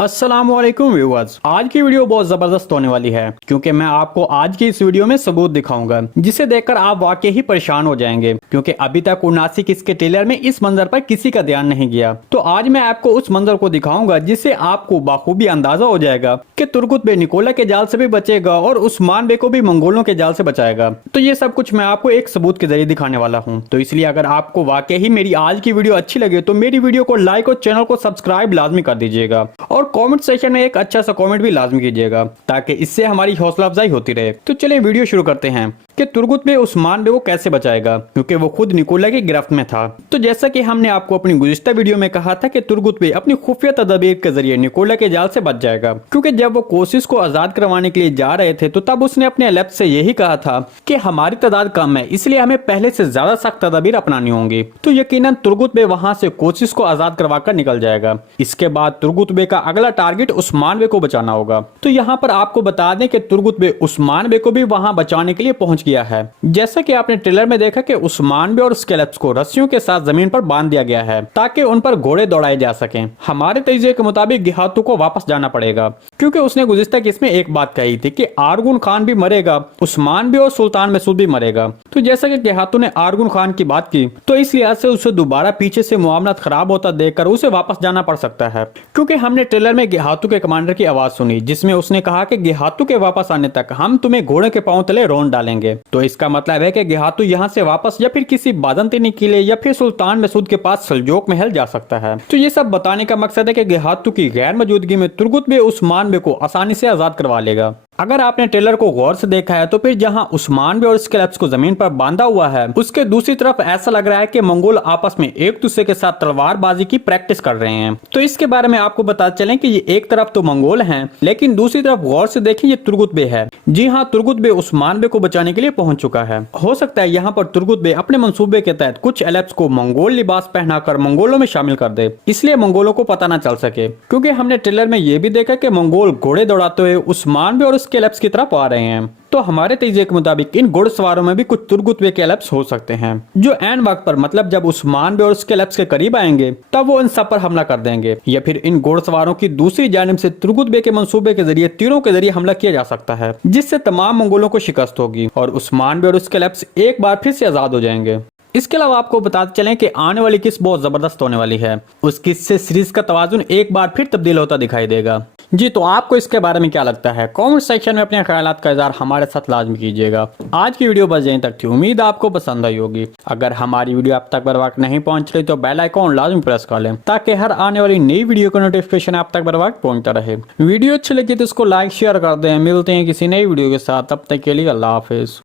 अस्सलामुअलैकुम व्यूअर्स, आज की वीडियो बहुत जबरदस्त होने वाली है क्योंकि मैं आपको आज की इस वीडियो में सबूत दिखाऊंगा जिसे देखकर आप वाकई ही परेशान हो जाएंगे क्योंकि अभी तक 79 किस के ट्रेलर में इस मंजर पर किसी का ध्यान नहीं गया। तो आज मैं आपको उस मंजर को दिखाऊंगा जिससे आपको बाखूबी अंदाजा हो जाएगा कि तुर्गुत बे निकोला के जाल से भी बचेगा और उस्मान बे को भी मंगोलों के जाल से बचाएगा। तो ये सब कुछ मैं आपको एक सबूत के जरिए दिखाने वाला हूँ। तो इसलिए अगर आपको वाकई ही मेरी आज की वीडियो अच्छी लगे तो मेरी वीडियो को लाइक और चैनल को सब्सक्राइब लाजमी कर दीजिएगा और कमेंट सेक्शन में एक अच्छा सा कमेंट भी लाजमी कीजिएगा ताकि इससे हमारी हौसला अफजाई होती रहे। तो चलिए वीडियो शुरू करते हैं कि तुर्गुत बे उस्मान बे को कैसे बचाएगा क्योंकि वो खुद निकोला की गिरफ्त में था। तो जैसा कि हमने आपको अपनी गुज़िश्ता वीडियो में कहा था कि तुर्गुत बे अपनी खुफिया तदबीर के जरिए निकोला के जाल से बच जाएगा क्योंकि जब वो कोशिश को आजाद करवाने के लिए जा रहे थे तो तब उसने अपने लेफ्ट से यही कहा था कि हमारी तादाद कम है इसलिए हमें पहले से ज्यादा सख्त तदबीर अपनानी होंगी। तो यकीनन तुर्गुत बे वहां से कोशिश को आजाद करवाकर निकल जाएगा। इसके बाद तुर्गुत बे का अगला टारगेट उस्मान बे को बचाना होगा। तो यहाँ पर आपको बता दें कि तुर्गुत बे उस्मान बे को भी वहां बचाने के लिए पहुंच गया है। जैसा कि आपने ट्रेलर में देखा कि उस्मान बे और स्केलेप्स को रस्सियों के साथ जमीन पर बांध दिया गया है ताकि उन पर घोड़े दौड़ाए जा सकें। हमारे तजिए के मुताबिक गिहातू को वापस जाना पड़ेगा क्योंकि उसने गुज़िश्ता किस में एक बात कही थी कि आरगुन खान भी मरेगा, उस्मान भी और सुल्तान मसूद भी मरेगा। तो जैसा कि गिहातू ने आरगुन खान की बात की तो इस लिहाज से उसे दोबारा पीछे से मामला खराब होता देखकर उसे वापस जाना पड़ सकता है क्योंकि हमने ट्रेलर में गिहातू के कमांडर की आवाज सुनी जिसमें उसने कहा कि गिहातू के वापस आने तक हम तुम्हें घोड़े के पांव तले रौंद डालेंगे। तो इसका मतलब है कि गिहातू यहाँ से वापस या फिर किसी बाजंतीनी किले या फिर सुल्तान मसूद के पास सल्जोक महल जा सकता है। तो ये सब बताने का मकसद है कि गिहातू की गैर मौजूदगी में तुर्गुत बे उस्मान बे को आसानी से आजाद करवा लेगा। अगर आपने ट्रेलर को गौर से देखा है तो फिर जहां उस्मान बे और स्केलेप्स को जमीन पर बांधा हुआ है उसके दूसरी तरफ ऐसा लग रहा है कि मंगोल आपस में एक दूसरे के साथ तलवारबाजी की प्रैक्टिस कर रहे हैं। तो इसके बारे में आपको बता चलें कि ये एक तरफ तो मंगोल हैं लेकिन दूसरी तरफ गौर से देखें ये तुर्गुत बे है। जी हाँ, तुर्गुत बे उस्मान बे को बचाने के लिए पहुंच चुका है। हो सकता है यहाँ पर तुर्गुत बे अपने मंसूबे के तहत कुछ एलेप्स को मंगोल लिबास पहनाकर मंगोलों में शामिल कर दे इसलिए मंगोलों को पता न चल सके क्योंकि हमने ट्रेलर में यह भी देखा कि मंगोल घोड़े दौड़ाते हुए उस्मान बे और उसके एलेप्स की तरफ आ रहे हैं। तो हमारे तजिए के मुताबिक इन घुड़सवारों में भी कुछ तुर्गुत बे के एलेप्स हो सकते हैं जो एन वक्त पर मतलब जब उस्मान बे और उसके एलेप्स के करीब आएंगे तब वो इन सब पर हमला कर देंगे या फिर इन घुड़सवारों की दूसरी जानिब से तुर्गुत बे के मंसूबे के जरिए तीरों के जरिए हमला किया जा सकता है जिससे तमाम मंगोलों को शिकस्त होगी और उस्मान बे और उसके एलेप्स एक बार फिर से आजाद हो जाएंगे। इसके अलावा आपको बताते चलें कि आने वाली किस्त बहुत जबरदस्त होने वाली है। उस किस्त से सीरीज का तवाजुन एक बार फिर तब्दील होता दिखाई देगा। जी, तो आपको इसके बारे में क्या लगता है? कमेंट सेक्शन में अपने ख्यालात का इज़हार हमारे साथ लाजमी कीजिएगा। आज की वीडियो बस यहीं तक थी, उम्मीद आपको पसंद आई होगी। अगर हमारी वीडियो आप तक बर वक्त नहीं पहुंच रही तो बेल आइकॉन लाजमी प्रेस कर लें ताकि हर आने वाली नई वीडियो का नोटिफिकेशन आप तक बर वक्त पहुंचता रहे। वीडियो अच्छी लगी तो इसको लाइक शेयर कर दें। मिलते हैं किसी नई वीडियो के साथ, तब तक के लिए अल्लाह हाफिज।